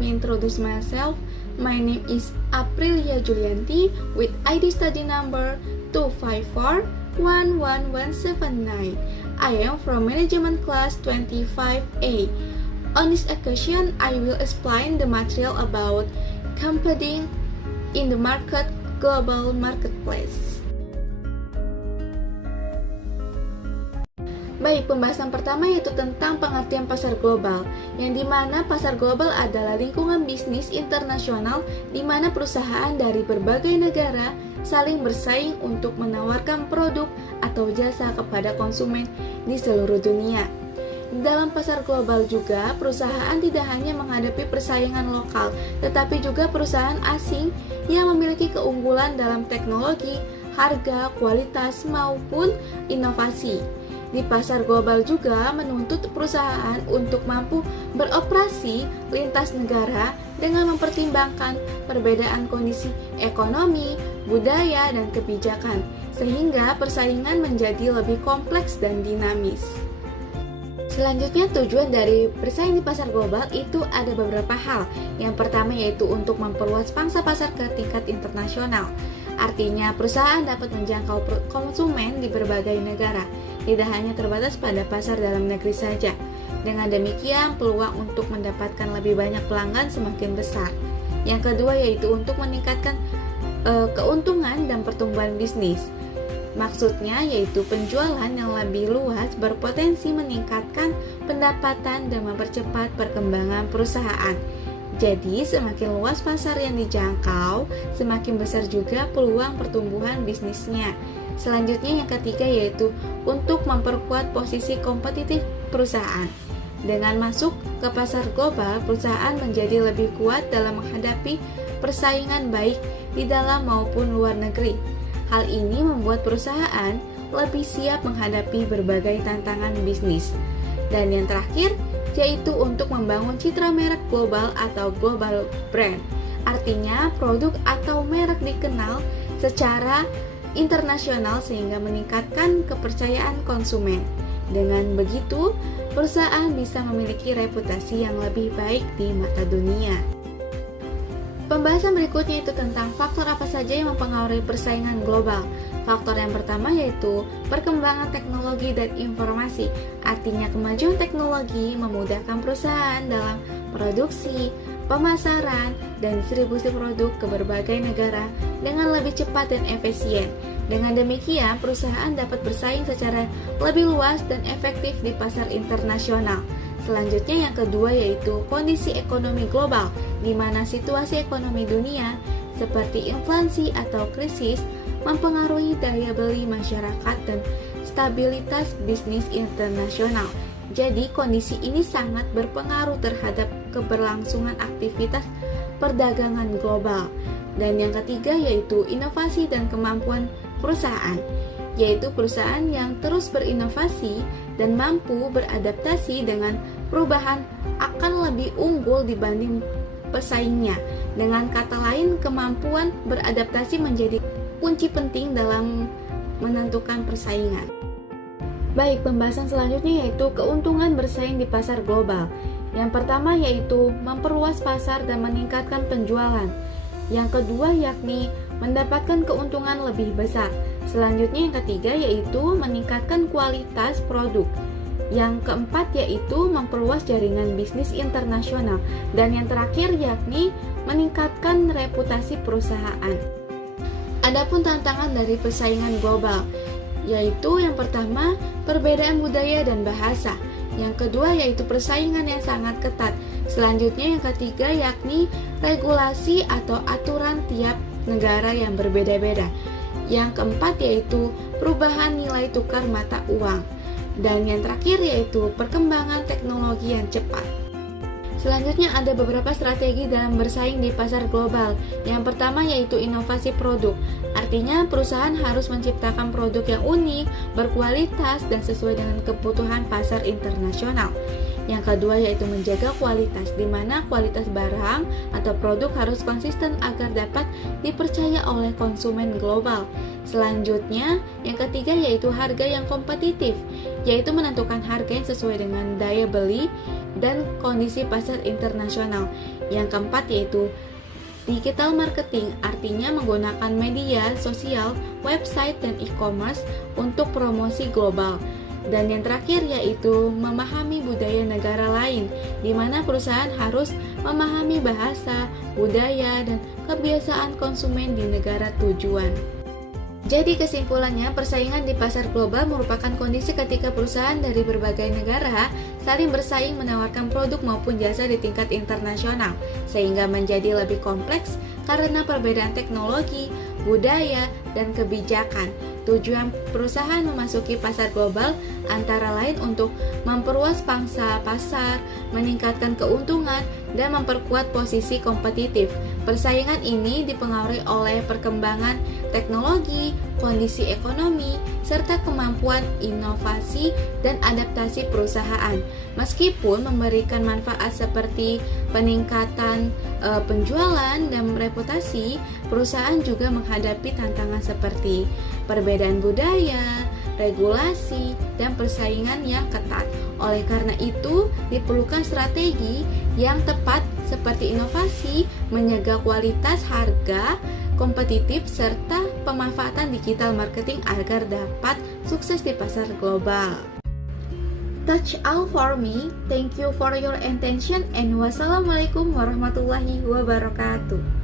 me introduce myself. My name is Aprilia Julianti with ID study number 254-11179. I am from management class 25A. On this occasion, I will explain the material about competing in the global marketplace. Baik, pembahasan pertama yaitu tentang pengertian pasar global, yang dimana pasar global adalah lingkungan bisnis internasional di mana perusahaan dari berbagai negara saling bersaing untuk menawarkan produk atau jasa kepada konsumen di seluruh dunia. Dalam pasar global juga, perusahaan tidak hanya menghadapi persaingan lokal, tetapi juga perusahaan asing yang memiliki keunggulan dalam teknologi, harga, kualitas, maupun inovasi. Di pasar global juga menuntut perusahaan untuk mampu beroperasi lintas negara dengan mempertimbangkan perbedaan kondisi ekonomi, budaya, dan kebijakan, sehingga persaingan menjadi lebih kompleks dan dinamis. Selanjutnya, tujuan dari bersaing di pasar global itu ada beberapa hal. Yang pertama yaitu untuk memperluas pangsa pasar ke tingkat internasional. Artinya, perusahaan dapat menjangkau konsumen di berbagai negara, tidak hanya terbatas pada pasar dalam negeri saja. Dengan demikian, peluang untuk mendapatkan lebih banyak pelanggan semakin besar. Yang kedua yaitu untuk meningkatkan keuntungan dan pertumbuhan bisnis. Maksudnya yaitu penjualan yang lebih luas berpotensi meningkatkan pendapatan dan mempercepat perkembangan perusahaan. Jadi, semakin luas pasar yang dijangkau, semakin besar juga peluang pertumbuhan bisnisnya. Selanjutnya yang ketiga yaitu untuk memperkuat posisi kompetitif perusahaan. Dengan masuk ke pasar global, perusahaan menjadi lebih kuat dalam menghadapi persaingan baik di dalam maupun luar negeri. Hal ini membuat perusahaan lebih siap menghadapi berbagai tantangan bisnis. Dan yang terakhir yaitu untuk membangun citra merek global atau global brand. Artinya produk atau merek dikenal secara internasional sehingga meningkatkan kepercayaan konsumen. Dengan begitu, perusahaan bisa memiliki reputasi yang lebih baik di mata dunia. Pembahasan berikutnya itu tentang faktor apa saja yang mempengaruhi persaingan global. Faktor yang pertama yaitu perkembangan teknologi dan informasi. Artinya kemajuan teknologi memudahkan perusahaan dalam produksi, pemasaran, dan distribusi produk ke berbagai negara dengan lebih cepat dan efisien. Dengan demikian, perusahaan dapat bersaing secara lebih luas dan efektif di pasar internasional. Selanjutnya yang kedua yaitu kondisi ekonomi global, di mana situasi ekonomi dunia seperti inflasi atau krisis mempengaruhi daya beli masyarakat dan stabilitas bisnis internasional. Jadi kondisi ini sangat berpengaruh terhadap keberlangsungan aktivitas perdagangan global. Dan yang ketiga yaitu inovasi dan kemampuan perusahaan, yaitu perusahaan yang terus berinovasi dan mampu beradaptasi dengan perubahan akan lebih unggul dibanding pesaingnya. Dengan kata lain, kemampuan beradaptasi menjadi kunci penting dalam menentukan persaingan. Baik, pembahasan selanjutnya yaitu keuntungan bersaing di pasar global. Yang pertama yaitu memperluas pasar dan meningkatkan penjualan. Yang kedua yakni mendapatkan keuntungan lebih besar. Selanjutnya yang ketiga yaitu meningkatkan kualitas produk. Yang keempat yaitu memperluas jaringan bisnis internasional. Dan yang terakhir yakni meningkatkan reputasi perusahaan. Adapun tantangan dari persaingan global yaitu yang pertama perbedaan budaya dan bahasa. Yang kedua yaitu persaingan yang sangat ketat. Selanjutnya yang ketiga yakni regulasi atau aturan tiap negara yang berbeda-beda. Yang keempat yaitu perubahan nilai tukar mata uang. Dan yang terakhir yaitu perkembangan teknologi yang cepat. Selanjutnya ada beberapa strategi dalam bersaing di pasar global. Yang pertama yaitu inovasi produk. Artinya perusahaan harus menciptakan produk yang unik, berkualitas, dan sesuai dengan kebutuhan pasar internasional. Yang kedua yaitu menjaga kualitas, di mana kualitas barang atau produk harus konsisten agar dapat dipercaya oleh konsumen global. Selanjutnya, yang ketiga yaitu harga yang kompetitif, yaitu menentukan harga yang sesuai dengan daya beli dan kondisi pasar internasional. Yang keempat yaitu digital marketing, artinya menggunakan media sosial, website, dan e-commerce untuk promosi global. Dan yang terakhir yaitu memahami budaya negara lain, di mana perusahaan harus memahami bahasa, budaya, dan kebiasaan konsumen di negara tujuan. Jadi kesimpulannya, persaingan di pasar global merupakan kondisi ketika perusahaan dari berbagai negara saling bersaing menawarkan produk maupun jasa di tingkat internasional, sehingga menjadi lebih kompleks karena perbedaan teknologi, budaya, dan kebijakan. Tujuan perusahaan memasuki pasar global antara lain untuk memperluas pangsa pasar, meningkatkan keuntungan, dan memperkuat posisi kompetitif. Persaingan ini dipengaruhi oleh perkembangan teknologi, kondisi ekonomi, serta kemampuan inovasi dan adaptasi perusahaan. Meskipun memberikan manfaat seperti peningkatan penjualan dan reputasi, perusahaan juga menghadapi tantangan seperti perbedaan budaya, regulasi, dan persaingan yang ketat. Oleh karena itu, diperlukan strategi yang tepat seperti inovasi, menjaga kualitas, harga kompetitif, serta pemanfaatan digital marketing agar dapat sukses di pasar global. That's all for me. Thank you for your attention and wassalamualaikum warahmatullahi wabarakatuh.